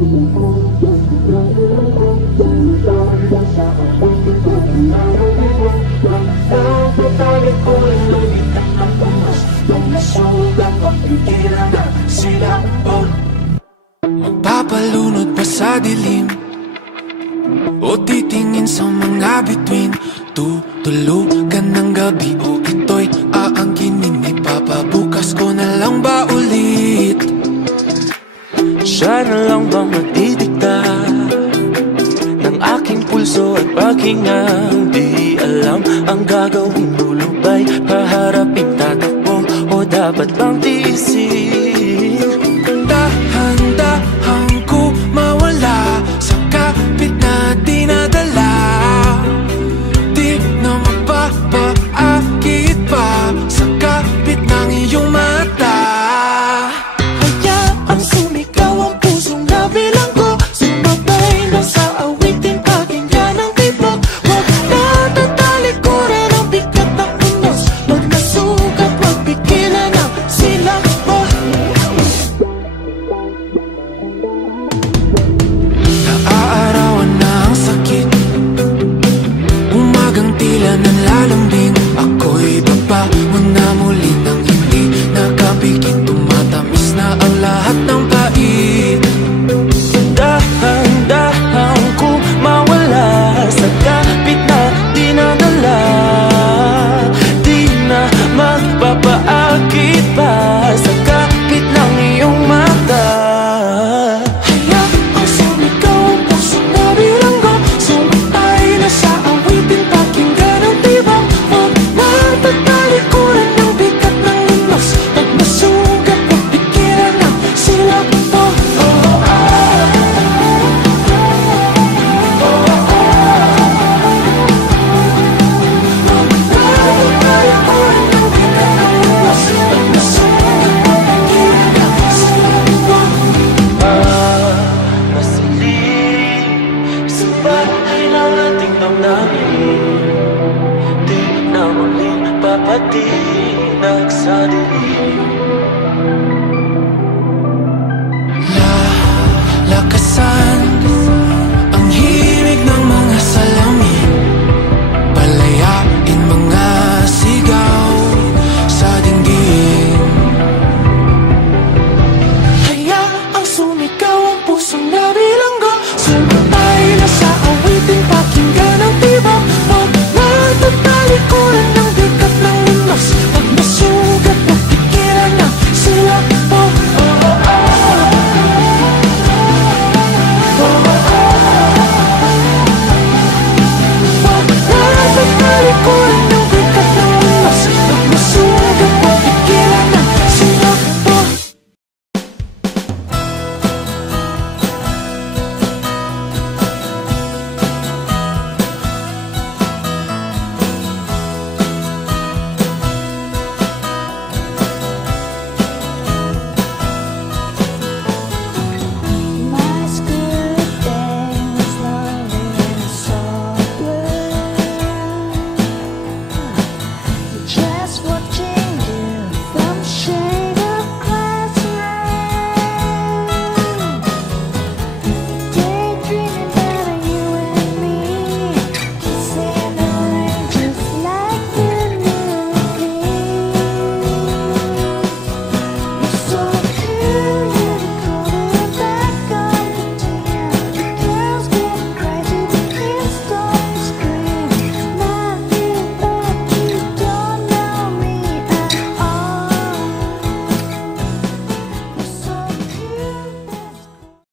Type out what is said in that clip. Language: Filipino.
Magpapalunod pa sa dilim o titingin sa mga bituin? Tutulugan ng gabi o ito'y aangkinin? Ipapabukas ko na lang ba ulit? Siya na lang bang magdidikta ng aking pulso at paghingang? Di alam ang gagawin, lulubay, paharapin, tatakbo o dapat bang tiisin? Dahan-dahan ko mawala sa kapit na dinadala. Di na mapapaakit pa sa kapit ng iyong mata. Hayaang sumigaw ang pusong nabilang ko, sumabay na sa awitin, pakinggan ang tibok. Huwag na tatalikuran ang bigat ng unos, pag nasugat, huwag pigilan ang silakbo. Naaarawan na ang sakit, umagang tila nanlalambing. Ako'y babangon na muli nang hindi nakapikit. Tumatamis na ang lahat ng pait. Dahan-dahan ko mawala sa kapit na dinadala. Di na magpapaakit pa sa kapit ng iyong mata. Hayaang sumigaw ang pusong nabilanggo, sumatay na sa awitin, pakinggan ang tibok. Huwag na tatalikuran ng bigat ng unos, pag masugat, huwag pigilan ang silakbo. Masilim sa bagay ng ating damdamin, di na muling papatinag sa